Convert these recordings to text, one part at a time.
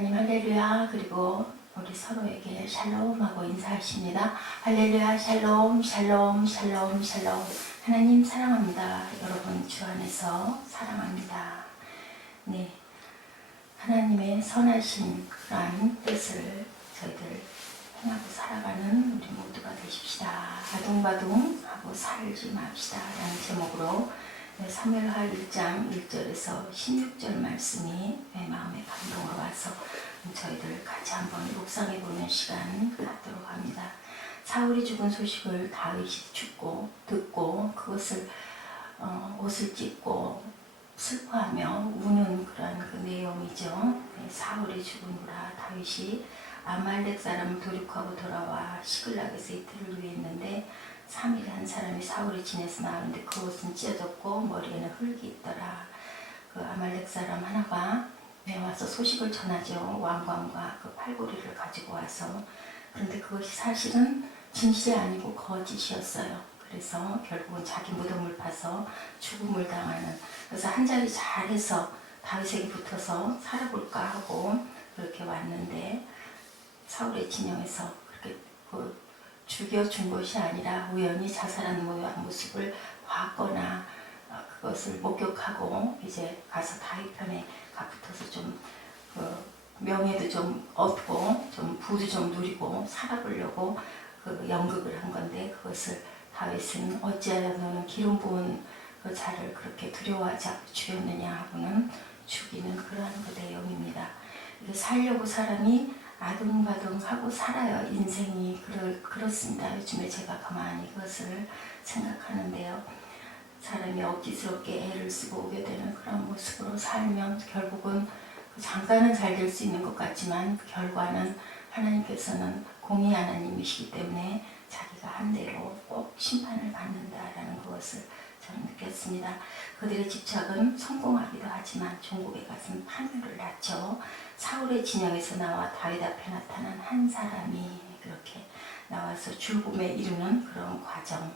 하나님 할렐루야. 그리고 우리 서로에게 샬롬하고 인사하십니다. 할렐루야 샬롬 샬롬 샬롬 샬롬. 하나님 사랑합니다. 여러분 주 안에서 사랑합니다. 네, 하나님의 선하신 그러한 뜻을 저희들 행하고 살아가는 우리 모두가 되십시다. 아둥바둥하고 살지 맙시다 라는 제목으로 사무엘하 1장 1절에서 16절 말씀이 내 마음에 감동으로 와서 저희들 같이 한번 묵상해 보는 시간 갖도록 합니다. 사울이 죽은 소식을 다윗이 듣고 그것을 옷을 찢고 슬퍼하며 우는 그런 그 내용이죠. 사울이 죽은구나. 다윗이 아말렉 사람을 도륙하고 돌아와 시글락에서 이틀을 누웠는데 3일에 한 사람이 사울이 지내서 나오는데 그 옷은 찢어졌고 머리에는 흙이 있더라. 그 아말렉 사람 하나가 와서 소식을 전하죠. 왕관과 그 팔고리를 가지고 와서. 그런데 그것이 사실은 진실이 아니고 거짓이었어요. 그래서 결국은 자기 무덤을 파서 죽음을 당하는. 그래서 한 자리 잘해서 다윗에게 붙어서 살아볼까 하고 그렇게 왔는데 사울의 진영에서 그렇게 죽여준 것이 아니라 우연히 자살한 모습을 봤거나 그것을 목격하고 이제 가서 다윗 편에 붙어서 좀 명예도 좀 얻고 좀 부도 좀 누리고 살아보려고 그 연극을 한 건데 그것을 다윗은 어찌하여 너는 기름 부은 그 자를 그렇게 두려워하지 않고 죽였느냐 하고는 죽이는 그러한 그 내용입니다. 이게 살려고 사람이 아둥바둥하고 살아요. 인생이 그렇습니다. 요즘에 제가 가만히 그것을 생각하는데요. 사람이 억지스럽게 애를 쓰고 오게 되는 그런 모습으로 살면 결국은 잠깐은 잘 될 수 있는 것 같지만 결과는 하나님께서는 공의 하나님이시기 때문에 자기가 한 대로 꼭 심판을 받는다라는 것을 저는 느꼈습니다. 그들의 집착은 성공하기도 하지만 종국에 가서는 파멸을 낳죠. 사울의 진영에서 나와 다윗 앞에 나타난 한 사람이 그렇게 나와서 죽음에 이르는 그런 과정.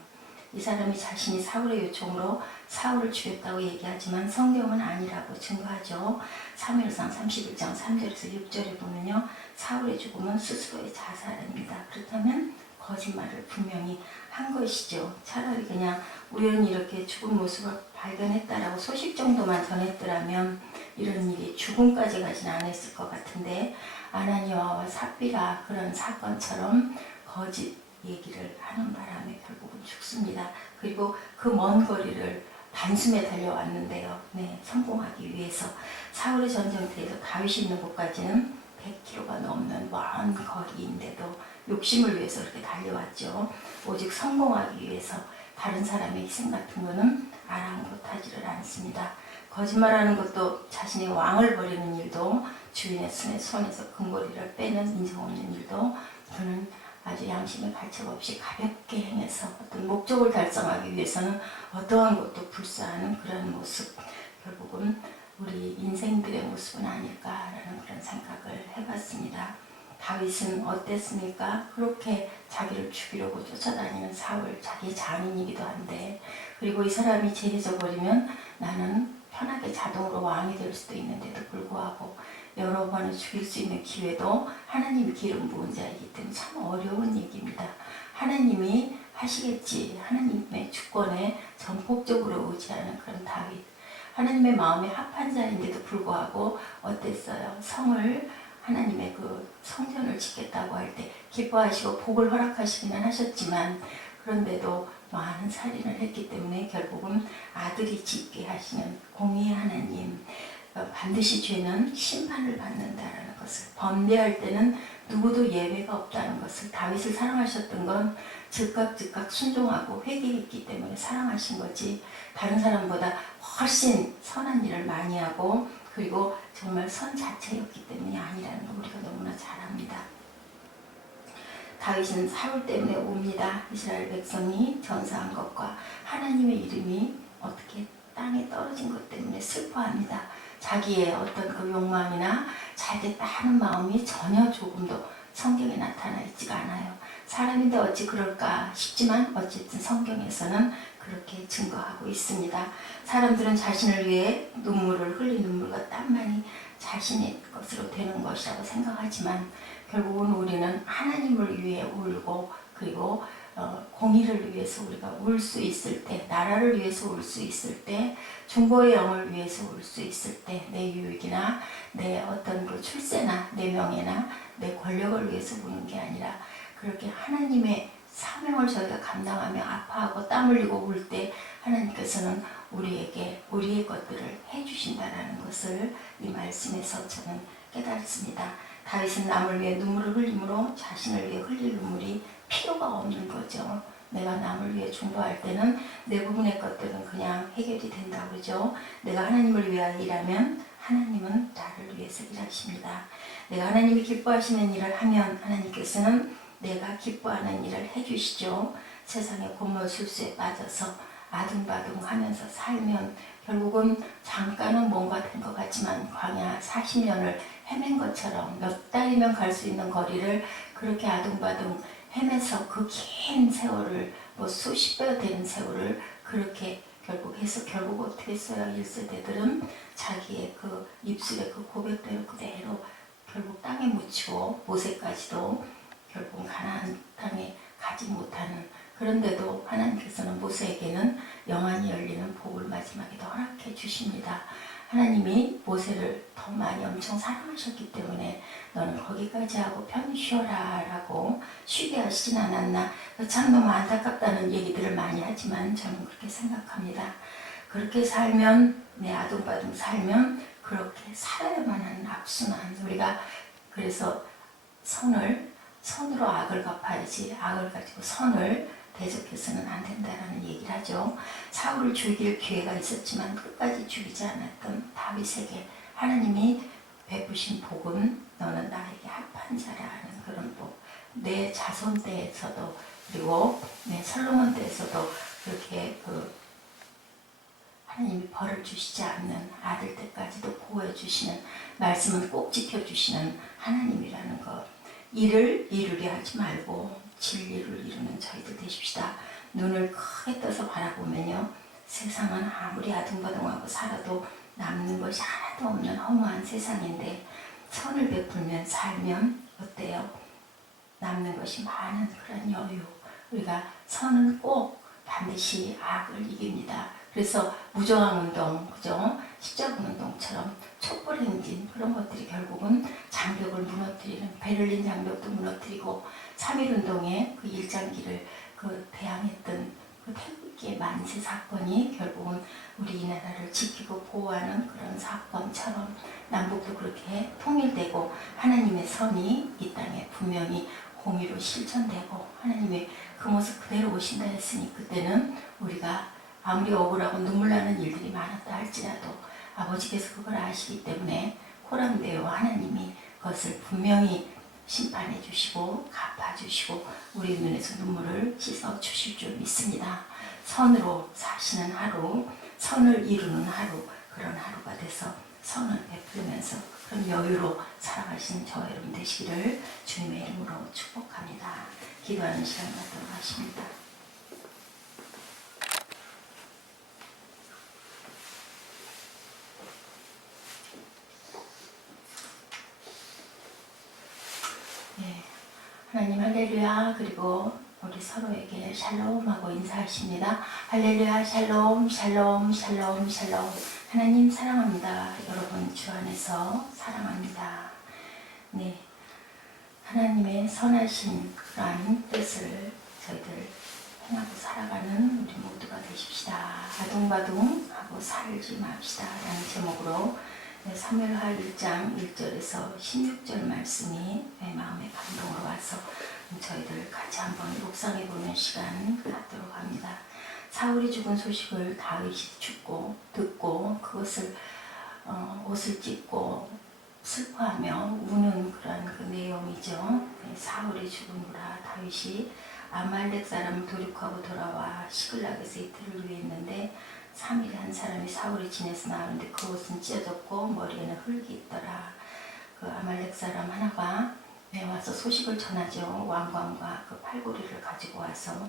이 사람이 자신이 사울의 요청으로 사울을 죽였다고 얘기하지만 성경은 아니라고 증거하죠. 사무엘상 31장 3절에서 6절에 보면요. 사울의 죽음은 스스로의 자살입니다. 그렇다면 거짓말을 분명히 한 것이죠. 차라리 그냥 우연히 이렇게 죽은 모습을 발견했다라고 소식 정도만 전했더라면 이런 일이 죽음까지 가진 않았을 것 같은데 아나니아와 삽비라 그런 사건처럼 거짓 얘기를 하는 바람에 결국은 죽습니다. 그리고 그 먼 거리를 단숨에 달려왔는데요. 네, 성공하기 위해서 사울의 전쟁터에서 다윗이 있는 곳까지는 100km가 넘는 먼 거리인데도 욕심을 위해서 그렇게 달려왔죠. 오직 성공하기 위해서 다른 사람의 희생 같은 거는 아랑곳하지를 않습니다. 거짓말하는 것도 자신의 왕을 버리는 일도 주인의 손에서 금고리를 빼는 인정 없는 일도 그는 아주 양심의 가책 없이 가볍게 행해서 어떤 목적을 달성하기 위해서는 어떠한 것도 불사하는 그런 모습, 결국은 우리 인생들의 모습은 아닐까라는 그런 생각을 해봤습니다. 다윗은 어땠습니까? 그렇게 자기를 죽이려고 쫓아다니는 사울, 자기 장인이기도 한데, 그리고 이 사람이 제해져 버리면 나는 편하게 자동으로 왕이 될 수도 있는데도 불구하고 여러 번을 죽일 수 있는 기회도 하나님이 기름 부은 자이기 때문에 참 어려운 얘기입니다. 하나님이 하시겠지. 하나님의 주권에 전폭적으로 의지하는 그런 다윗. 하나님의 마음에 합한 자인데도 불구하고 어땠어요? 성을 하나님의 그 성전을 짓겠다고 할 때 기뻐하시고 복을 허락하시기는 하셨지만 그런데도 많은 살인을 했기 때문에 결국은 아들이 짓게 하시는 공의의 하나님, 반드시 죄는 심판을 받는다라는 것을, 범죄할 때는 누구도 예외가 없다는 것을, 다윗을 사랑하셨던 건 즉각 순종하고 회개했기 때문에 사랑하신 거지 다른 사람보다 훨씬 선한 일을 많이 하고 그리고 정말 선 자체였기 때문이 아니라는 걸 우리가 너무나 잘 압니다. 다윗은 사울 때문에 옵니다. 이스라엘 백성이 전사한 것과 하나님의 이름이 어떻게 땅에 떨어진 것 때문에 슬퍼합니다. 자기의 어떤 그 욕망이나 잘됐다 하는 마음이 전혀 조금도 성경에 나타나 있지가 않아요. 사람인데 어찌 그럴까 싶지만 어쨌든 성경에서는 그렇게 증거하고 있습니다. 사람들은 자신을 위해 눈물을 흘린 눈물과 땀만이 자신의 것으로 되는 것이라고 생각하지만 결국은 우리는 하나님을 위해 울고 그리고 공의를 위해서 우리가 울 수 있을 때, 나라를 위해서 울 수 있을 때, 중보의 영을 위해서 울 수 있을 때, 내 유익이나 내 어떤 그 출세나 내 명예나 내 권력을 위해서 우는 게 아니라 그렇게 하나님의 사명을 저희가 감당하며 아파하고 땀 흘리고 울 때 하나님께서는 우리에게 우리의 것들을 해주신다는 것을 이 말씀에서 저는 깨달습니다. 다윗은 남을 위해 눈물을 흘림으로 자신을 위해 흘릴 눈물이 필요가 없는 거죠. 내가 남을 위해 중보할 때는 내 부분의 것들은 그냥 해결이 된다고 그러죠. 내가 하나님을 위하여 일하면 하나님은 나를 위해서 일하십니다. 내가 하나님이 기뻐하시는 일을 하면 하나님께서는 내가 기뻐하는 일을 해주시죠. 세상의 곤모술수에 빠져서 아둥바둥하면서 살면 결국은 잠깐은 뭔가 된 것 같지만 광야 40년을 헤맨 것처럼 몇 달이면 갈 수 있는 거리를 그렇게 아둥바둥 헤매서 그 긴 세월을 뭐 수십 배 되는 세월을 그렇게 결국 해서 결국 어떻게 했어요? 1세대들은 자기의 그 입술의 그 고백대로 그대로 결국 땅에 묻히고 모세까지도 결국 가나안 땅에 가지 못하는, 그런데도 하나님께서는 모세에게는 영안이 열리는 복을 마지막에도 허락해 주십니다. 하나님이 모세를 더 많이 엄청 사랑하셨기 때문에 너는 거기까지 하고 편히 쉬어라 라고 쉬게 하시진 않았나. 참 너무 안타깝다는 얘기들을 많이 하지만 저는 그렇게 생각합니다. 그렇게 살면, 내 아둥바둥 살면 그렇게 살아야만 하는 악순환. 우리가 그래서 선으로 악을 갚아야지 악을 가지고 선을 대적해서는 안 된다라는 얘기를 하죠. 사울을 죽일 기회가 있었지만 끝까지 죽이지 않았던 다윗에게 하나님이 베푸신 복은 너는 나에게 합한 자라는 그런 복. 내 자손 때에서도 그리고 내 솔로몬 때에서도 그렇게 하나님이 벌을 주시지 않는 아들 때까지도 보호해 주시는, 말씀은 꼭 지켜주시는 하나님이라는 것. 일을 이루려 하지 말고 진리를 이루는 저희들 되십시다. 눈을 크게 떠서 바라보면요, 세상은 아무리 아둥바둥하고 살아도 남는 것이 하나도 없는 허무한 세상인데 선을 베풀면 살면 어때요? 남는 것이 많은 그런 여유. 우리가 선은 꼭 반드시 악을 이깁니다. 그래서 무저항 운동, 그죠? 십자군 운동처럼 촛불 행진, 그런 것들이 결국은 장벽을 무너뜨리는, 베를린 장벽도 무너뜨리고 3.1 운동의 그 일장기를 대항했던 그 태극기의 만세 사건이 결국은 우리 이 나라를 지키고 보호하는 그런 사건처럼 남북도 그렇게 통일되고 하나님의 선이 이 땅에 분명히 공의로 실천되고 하나님의 그 모습 그대로 오신다 했으니 그때는 우리가 아무리 억울하고 눈물 나는 일들이 많았다 할지라도 아버지께서 그걸 아시기 때문에 호람되어 하나님이 그것을 분명히 심판해 주시고 갚아 주시고 우리 눈에서 눈물을 씻어 주실 줄 믿습니다. 선으로 사시는 하루, 선을 이루는 하루, 그런 하루가 돼서 선을 베풀면서 그런 여유로 살아가시는 저와 여러분 되시기를 주님의 이름으로 축복합니다. 기도하는 시간 갖도록 하십니다. 하나님 할렐루야. 그리고 우리 서로에게 샬롬하고 인사하십니다. 할렐루야. 샬롬 샬롬 샬롬 샬롬. 하나님 사랑합니다. 여러분 주 안에서 사랑합니다. 네, 하나님의 선하신 그러한 뜻을 저희들 행하고 살아가는 우리 모두가 되십시다. 아둥바둥하고 살지 맙시다 라는 제목으로 사무엘하 1장 1절에서 16절 말씀이 내 마음에 감동으로 와서 저희들 같이 한번 묵상해 보는 시간 갖도록 합니다. 사울이 죽은 소식을 다윗이 듣고 그것을 옷을 찢고 슬퍼하며 우는 그런 그 내용이죠. 사울이 죽은구나. 다윗이 아말렉 사람을 도륙하고 돌아와 시글락에서 이틀을 위했는데 3일에 한 사람이 사울이 진에서 나오는데 그 옷은 찢어졌고 머리에는 흙이 있더라. 그 아말렉 사람 하나가 와서 소식을 전하죠. 왕관과 그 팔고리를 가지고 와서.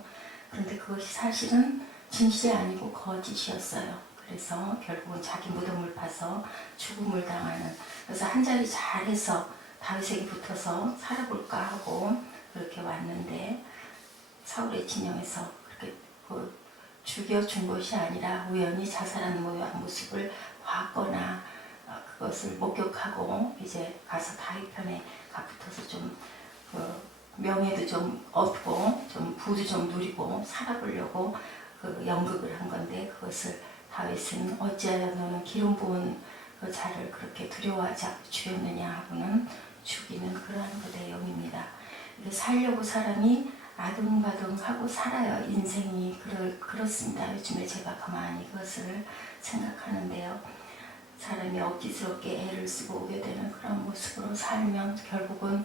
그런데 그것이 사실은 진실이 아니고 거짓이었어요. 그래서 결국은 자기 무덤을 파서 죽음을 당하는. 그래서 한 자리 잘해서 다윗에게 붙어서 살아볼까 하고 그렇게 왔는데 사울의 진영에서 그렇게 죽여준 것이 아니라 우연히 자살하는 모습을 봤거나 그것을 목격하고 이제 가서 다윗 편에 붙어서 좀 명예도 좀 얻고 좀 부도 좀 누리고 살아보려고 연극을 한 건데 그것을 다윗은 어찌하여 너는 기름 부은 그 자를 그렇게 두려워하지 않고 죽였느냐 하고는 죽이는 그러한 그 내용입니다. 살려고 사람이 아둥바둥하고 살아요. 인생이 그렇습니다. 요즘에 제가 가만히 그것을 생각하는데요. 사람이 억지스럽게 애를 쓰고 오게 되는 그런 모습으로 살면 결국은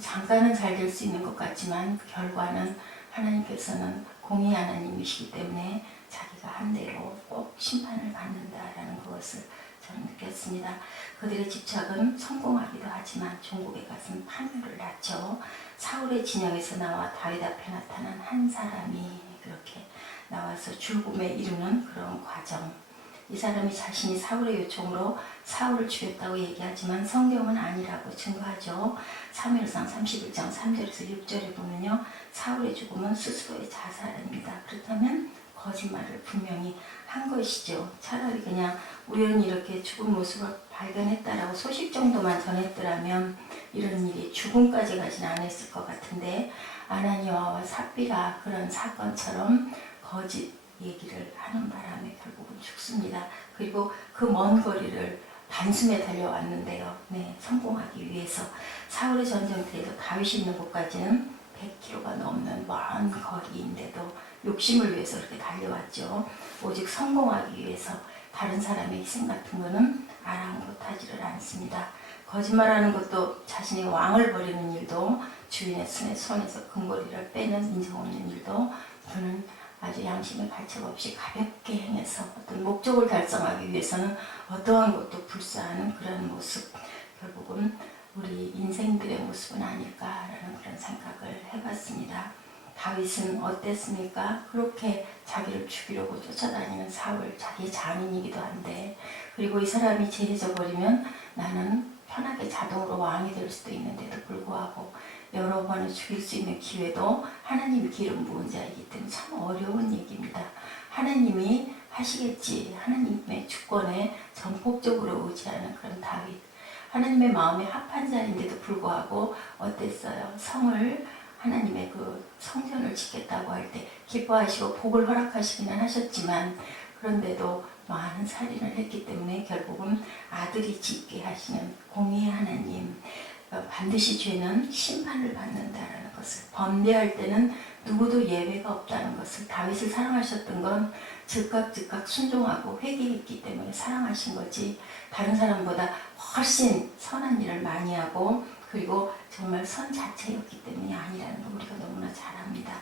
잠깐은 잘 될 수 있는 것 같지만 결과는 하나님께서는 공의 하나님이시기 때문에 자기가 한 대로 꼭 심판을 받는다라는 것을 저는 느꼈습니다. 그들의 집착은 성공하기도 하지만 종국에 가서는 파멸을 낳죠. 사울의 진영에서 나와 다윗 앞에 나타난 한 사람이 그렇게 나와서 죽음에 이르는 그런 과정. 이 사람이 자신이 사울의 요청으로 사울을 죽였다고 얘기하지만 성경은 아니라고 증거하죠. 사무엘상 31장 3절에서 6절에 보면요. 사울의 죽음은 스스로의 자살입니다. 그렇다면 거짓말을 분명히 한 것이죠. 차라리 그냥 우연히 이렇게 죽은 모습을 발견했다라고 소식 정도만 전했더라면 이런 일이 죽음까지 가진 않았을 것 같은데 아나니아와 삽비라 그런 사건처럼 거짓 얘기를 하는 바람에 결국은 죽습니다. 그리고 그 먼 거리를 단숨에 달려왔는데요. 네, 성공하기 위해서 사울의 전쟁터에도 다윗이 있는 곳까지는 100km가 넘는 먼 거리인데도 욕심을 위해서 그렇게 달려왔죠. 오직 성공하기 위해서 다른 사람의 희생 같은 거는 아랑곳하지를 않습니다. 거짓말하는 것도 자신의 왕을 버리는 일도 주인의 손에서 금고리를 빼는 인정 없는 일도 그는 아주 양심의 가책 없이 가볍게 행해서 어떤 목적을 달성하기 위해서는 어떠한 것도 불사하는 그런 모습, 결국은 우리 인생들의 모습은 아닐까라는 그런 생각을 해봤습니다. 다윗은 어땠습니까? 그렇게 자기를 죽이려고 쫓아다니는 사울, 자기의 장인이기도 한데, 그리고 이 사람이 제해져 버리면 나는 편하게 자동으로 왕이 될 수도 있는데도 불구하고 여러 번을 죽일 수 있는 기회도 하나님이 기름 부은 자이기 때문에 참 어려운 얘기입니다. 하나님이 하시겠지. 하나님의 주권에 전폭적으로 의지하는 그런 다윗. 하나님의 마음에 합한 자인데도 불구하고 어땠어요? 성을 하나님의 그 성전을 짓겠다고 할 때 기뻐하시고 복을 허락하시기는 하셨지만 그런데도 많은 살인을 했기 때문에 결국은 아들이 짓게 하시는 공의의 하나님, 반드시 죄는 심판을 받는다라는 것을, 번뇌할 때는 누구도 예외가 없다는 것을, 다윗을 사랑하셨던 건 즉각 순종하고 회개했기 때문에 사랑하신 거지 다른 사람보다 훨씬 선한 일을 많이 하고 그리고 정말 선 자체였기 때문이 아니라는 걸 우리가 너무나 잘 압니다.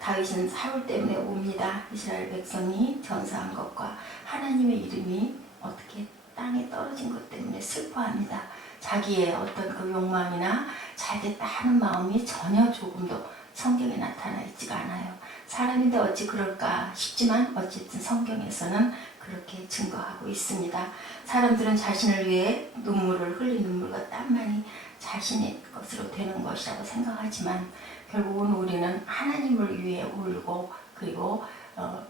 다윗은 사울 때문에 옵니다. 이스라엘 백성이 전사한 것과 하나님의 이름이 어떻게 땅에 떨어진 것 때문에 슬퍼합니다. 자기의 어떤 그 욕망이나 잘됐다 하는 마음이 전혀 조금도 성경에 나타나 있지가 않아요. 사람인데 어찌 그럴까 싶지만 어쨌든 성경에서는 그렇게 증거하고 있습니다. 사람들은 자신을 위해 눈물을 흘린 눈물과 땀만이 자신의 것으로 되는 것이라고 생각하지만 결국은 우리는 하나님을 위해 울고 그리고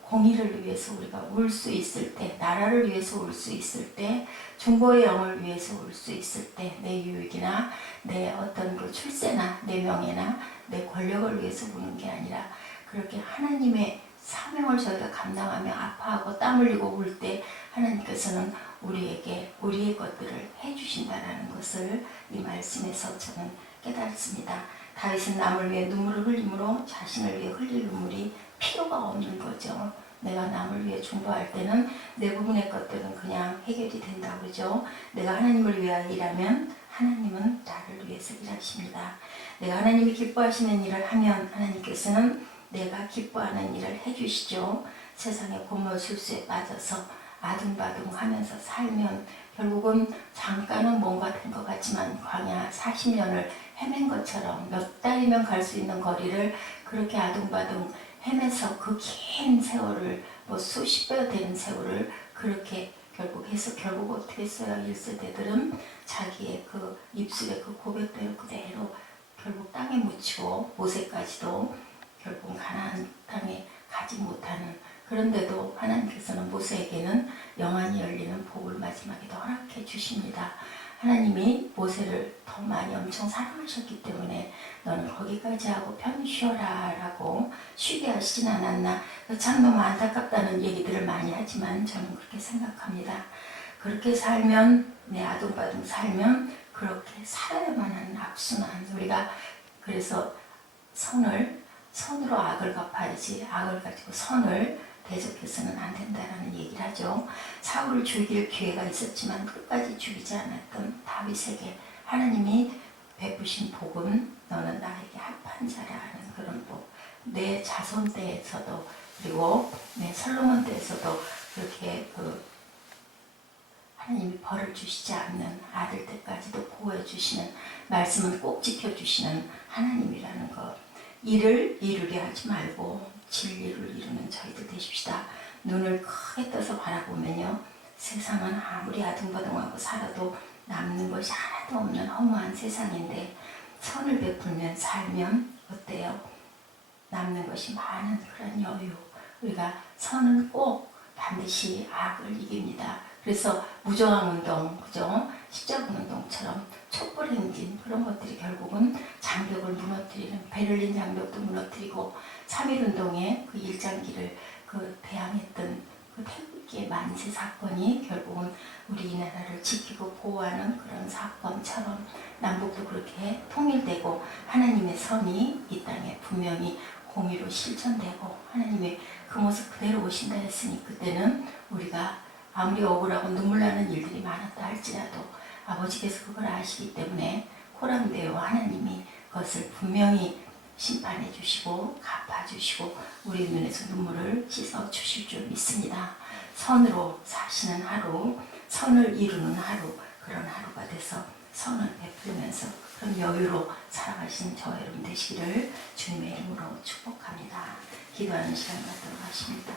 공의를 위해서 우리가 울 수 있을 때, 나라를 위해서 울 수 있을 때, 중보의 영을 위해서 울 수 있을 때, 내 유익이나 내 어떤 그 출세나 내 명예나 내 권력을 위해서 우는 게 아니라 그렇게 하나님의 사명을 저희가 감당하며 아파하고 땀 흘리고 울 때 하나님께서는 우리에게 우리의 것들을 해주신다라는 것을 이 말씀에서 저는 깨달습니다. 다윗은 남을 위해 눈물을 흘림으로 자신을 위해 흘릴 눈물이 필요가 없는 거죠. 내가 남을 위해 중보할 때는 내 부분의 것들은 그냥 해결이 된다고 그러죠. 내가 하나님을 위하여 일하면 하나님은 나를 위해서 일하십니다. 내가 하나님이 기뻐하시는 일을 하면 하나님께서는 내가 기뻐하는 일을 해주시죠. 세상의 곤모술수에 빠져서 아둥바둥하면서 살면 결국은 잠깐은 뭔가 된 것 같지만 광야 40년을 헤맨 것처럼 몇 달이면 갈 수 있는 거리를 그 그렇게 아둥바둥 헤매서 그 긴 세월을 뭐 수십 배 되는 세월을 그렇게 결국 해서 결국 어떻게 했어요? 1세대들은 자기의 그 입술의 그 고백대로 그대로 결국 땅에 묻히고 모세까지도 결국 가나안 땅에 가지 못하는, 그런데도 하나님께서는 모세에게는 영안이 열리는 복을 마지막에도 허락해 주십니다. 하나님이 모세를 더 많이 엄청 사랑하셨기 때문에 너는 거기까지 하고 편히 쉬어라 라고 쉬게 하시진 않았나. 참 너무 안타깝다는 얘기들을 많이 하지만 저는 그렇게 생각합니다. 그렇게 살면, 아둥바둥 살면 그렇게 살아야만 하는 악순환. 우리가 그래서 선으로 악을 갚아야지 악을 가지고 선을 대적해서는 안 된다라는 얘기를 하죠. 사울을 죽일 기회가 있었지만 끝까지 죽이지 않았던 다윗에게 하나님이 베푸신 복은 너는 나에게 합한 자라는 그런 복. 내 자손 때에서도 그리고 내 솔로몬 때에서도 그렇게 하나님이 벌을 주시지 않는 아들 때까지도 보호해 주시는, 말씀은 꼭 지켜주시는 하나님이라는 것. 일을 이루려 하지 말고 진리를 이루는 저희들 되십시다. 눈을 크게 떠서 바라보면요, 세상은 아무리 아둥바둥하고 살아도 남는 것이 하나도 없는 허무한 세상인데 선을 베풀면 살면 어때요? 남는 것이 많은 그런 여유. 우리가 선은 꼭 반드시 악을 이깁니다. 그래서 무저항 운동, 그죠? 십자군 운동처럼 촛불 행진, 그런 것들이 결국은 장벽을 무너뜨리는, 베를린 장벽도 무너뜨리고 3.1 운동의 그 일장기를 대항했던 그 태극기의 만세 사건이 결국은 우리 이 나라를 지키고 보호하는 그런 사건처럼 남북도 그렇게 통일되고 하나님의 선이 이 땅에 분명히 공의로 실천되고 하나님의 그 모습 그대로 오신다 했으니, 그때는 우리가 아무리 억울하고 눈물 나는 일들이 많았다 할지라도 아버지께서 그걸 아시기 때문에 호랑대요 하나님이 그것을 분명히 심판해 주시고 갚아 주시고 우리 눈에서 눈물을 씻어 주실 줄 믿습니다. 선으로 사시는 하루, 선을 이루는 하루, 그런 하루가 돼서 선을 베풀면서 그런 여유로 살아가시는 저와 여러분 되시기를 주님의 이름으로 축복합니다. 기도하는 시간 갖도록 하십니다.